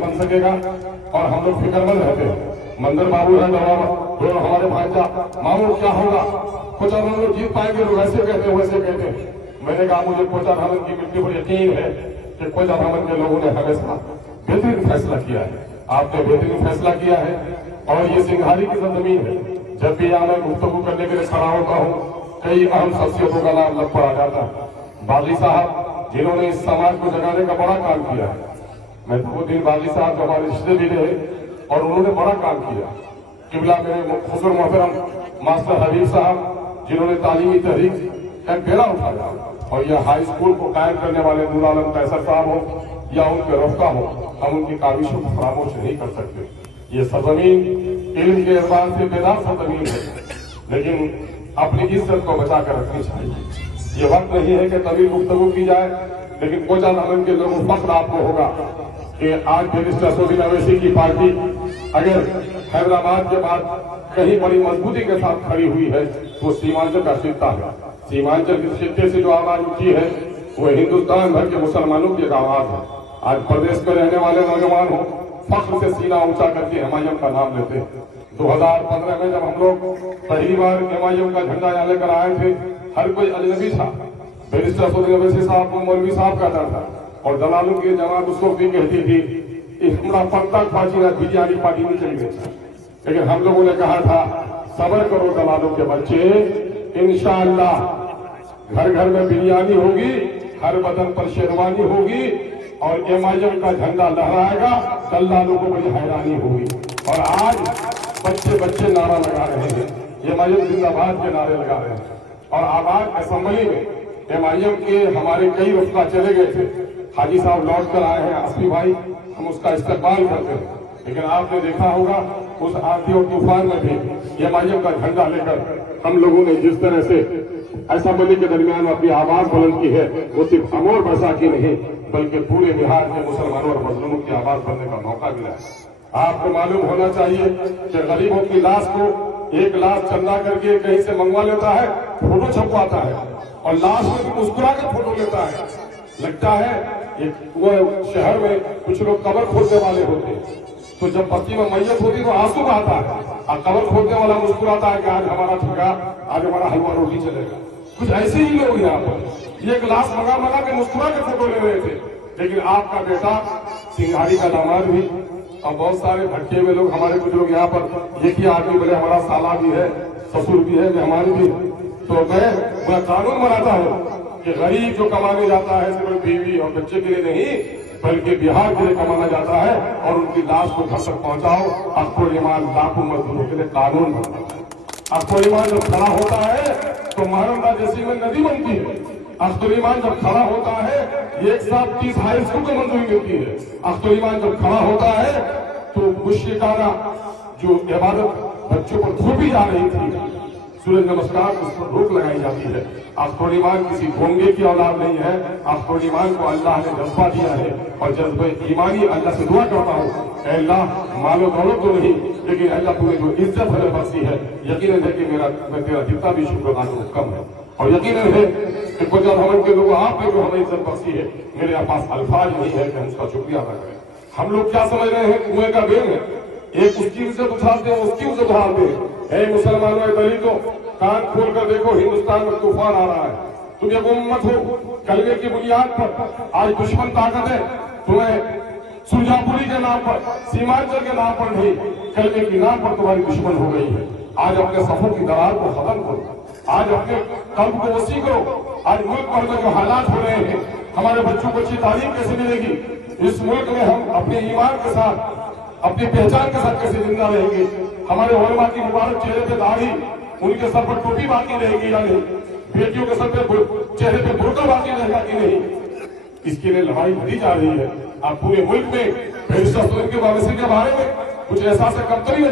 बन सकेगा और हम लोग फिक्रमंद रहते हैं। मंदिर बाबू है दोनों हमारे भांजा मामू क्या होगा, कुछ हम लोग जीत पाएंगे, लोग ऐसे कहते हैं वैसे कहते हैं। मैंने कहा मुझे कोचा धामन की मिट्टी पर यकीन है कि कोचा धामन के लोगों ने हमेशा बेहतरीन फैसला किया है, आपने बेहतरीन फैसला किया है। और ये सिंघारी की जमीन है, जब भी यहाँ मैं गुफ्तगू करने के लिए खड़ा होता हूँ कई अहम शख्सियतों का नाम लग पड़ा जाता है। बागी साहब जिन्होंने इस समाज को जगाने का बड़ा काम किया है, मैं दो दिन बागी साहब जो हमारे रिश्ते भी रहे और उन्होंने बड़ा काम किया। किबला मेरे हुजूर मोहतरम मास्टर हबीब साहब जिन्होंने तालीमी तहरीक का बेड़ा उठाया, और यह हाई स्कूल को कायम करने वाले नूर आलम कैसर साहब हो या उनके रफ्ता हो, हम उनकी काविशों को फरामोश नहीं कर सकते। ये सरजमीन इल्म के एतबार से बेदार सरजमीन है, लेकिन अपनी इज्जत को बचा कर रखनी चाहिए। ये वक्त नहीं है कि तभी गुफ्तगू की जाए, लेकिन कोचा धामन के लोगों फख्र आपको होगा कि आज बैरिस्टर असदुद्दीन अवैसी की पार्टी अगर हैदराबाद के बाद कहीं बड़ी मजबूती के साथ खड़ी हुई है तो सीमांचल का खित्ता है। सीमांचल के खित्ते से जो आवाज उठी है वो हिंदुस्तान भर के मुसलमानों की एक आवाज है। आज प्रदेश में रहने वाले नौजवान हो फख्र से सीना ऊंचा करके एमआईएम का नाम लेते हैं। 2015 में जब हम लोग पहली बार एमआईएम का झंडा यहाँ लेकर आए थे, हर कोई अजनबी था। बैरिस्टर असदुद्दीन अवैसी साहब को मौलवी साहब कहता था और दलालों की जमात उसको भी कहती थी हमरा पत्ता खाची ना बिरयानी पार्टी नहीं चली गई। लेकिन हम लोगों ने कहा था सब्र करो दलालों के बच्चे, इंशाअल्लाह घर घर में बिरयानी होगी, हर बदन पर शेरवानी होगी और एमआईएम का झंडा लहराएगा, दलालों को बड़ी हैरानी होगी। और आज बच्चे बच्चे नारा लगा रहे हैं, एमआईएम जिंदाबाद के नारे लगा रहे हैं। और आबाद असेंबली में एमआईएम के हमारे कई रुफका चले गए थे, हाजी साहब लौट कर आए हैं, असफी भाई हम उसका इस्तेमाल करते हैं। लेकिन आपने देखा होगा उस आंधी और तूफान में भी एमआईएम का झंडा लेकर हम लोगों ने जिस तरह से असेंबली के दरमियान अपनी आवाज बुलंद की है, वो सिर्फ अमोर वर्षा की नहीं बल्कि पूरे बिहार के मुसलमानों और मजलूमों की आवाज बनने का मौका मिला है। आपको मालूम होना चाहिए कि गरीबों की लाश को 1 लाख चंदा करके कहीं से मंगवा लेता है, फोटो छपवाता है और लाश में मुस्कुरा कर फोटो लेता है। लगता है वो शहर में कुछ लोग कब्र खोदने वाले होते हैं, तो जब पत्ती में मैयत होती तो आंसू बहाता है और कब्र खोदने वाला मुस्कुराता है कि आज हमारा ठिका, आज हमारा हलवा रोटी चलेगा। कुछ ऐसे ही लोग यहाँ पर 1 लाख मंगा के मुस्कुरा के फोटो ले रहे थे। लेकिन आपका बेटा सिंघारी का दामाद भी और बहुत सारे भटके हुए लोग, हमारे कुछ लोग यहाँ पर एक ही आदमी बोले हमारा साला भी है, ससुर भी है, मेहमान भी है। तो मैं कानून बनाता हूँ कि गरीब जो कमाने जाता है सिर्फ बीवी और बच्चे के लिए नहीं बल्कि बिहार के लिए कमाना जाता है और उनकी लाश को घर तक पहुंचाओ। अख्तर ईमान लाखों मजदूरों के लिए कानून बनता है। अख्तर ईमान जब खड़ा होता है तो महानंदा जैसी में नदी बनती है। अख्तर ईमान जब खड़ा होता है एक साथ 30 हाई स्कूल को मंजूरी मिलती है। अख्तर ईमान जब खड़ा होता है तो मुश्रिकाना जो इबादत बच्चों पर थोपी जा रही थी, सूरज नमस्कार, उस पर रोक लगाई जाती है। अख्तर ईमान किसी ढोंगे की औलाद नहीं है। अख्तर ईमान को अल्लाह ने जज्बा दिया है और जज्बे ईमानी अल्लाह से दुआ करता हूँ, अल्लाह मालो दौलत तो नहीं लेकिन अल्लाह तुम्हें जो इज्जत हमें बख्शी है, यकीनन है कि मैं तेरा जितना भी शुक्रगुजार हूँ कम है। और यकीनन है कि कोचा धामन के लोगों आपने जो हमें इज्जत बख्शी है, मेरे पास अल्फाज नहीं है कि हम उसका शुक्रिया अदा करें। हम लोग क्या समझ रहे हैं, कुएं का बेल है, एक उसकी इज्जत उठाते हैं उसकी इज्जत उठाते हैं। मुसलमानों दलितों कान खोल कर देखो, हिंदुस्तान में तूफान आ रहा है। तुम एक उम्मत हो, कलमे की बुनियाद पर आज दुश्मन ताकत है। तुम्हें सुरजापुरी के नाम पर, सीमांचल के नाम पर नहीं, कलमे के नाम पर तुम्हारी दुश्मन हो गई है। आज अपने सफों की दरार को खत्म करो, आज अपने कल्ब को वसी करो। आज मुल्क भर में जो हालात हो रहे हैं, हमारे बच्चों को अच्छी तालीम कैसे मिलेगी, इस मुल्क में हम अपने ईमान के साथ अपनी पहचान के साथ कैसे जिंदा रहेंगे, हमारे उलमा की मुबारक चेहरे पे दाढ़ी, उनके सर पर टोपी बाकी रहेगी या नहीं, बेटियों के सर पे चेहरे पे बुर्का बाकी रहेगा कि नहीं, इसके लिए लड़ाई लड़ी जा रही है। अब पूरे मुल्क में बैरिस्टर असदुद्दीन के बारे में कुछ एहसास कमतरी